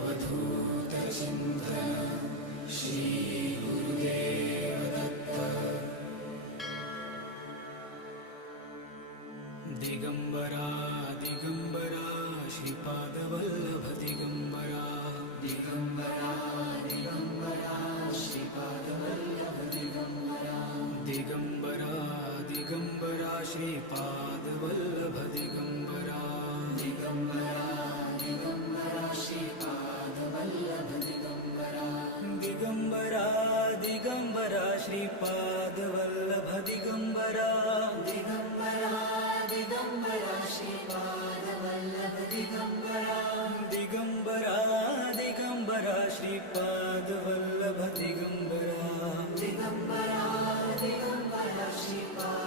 अवधूतचिन्तन Shri Gurudev Datta. Digambara Digambara Shripad Vallabh Digambara. Digambara Digambara Shripad Vallabh Digambara. Digambara Digambara Shripad Vallabh Digambara. Digambara Digambara Shripad Vallabh Digambara. Digambara Digambara Shripad Vallabh Digambara. Digambara Digambara Shripad Vallabh Digambara. Digambara Digambara Shripad Vallabh Digambara. Digambara Digambara Shripad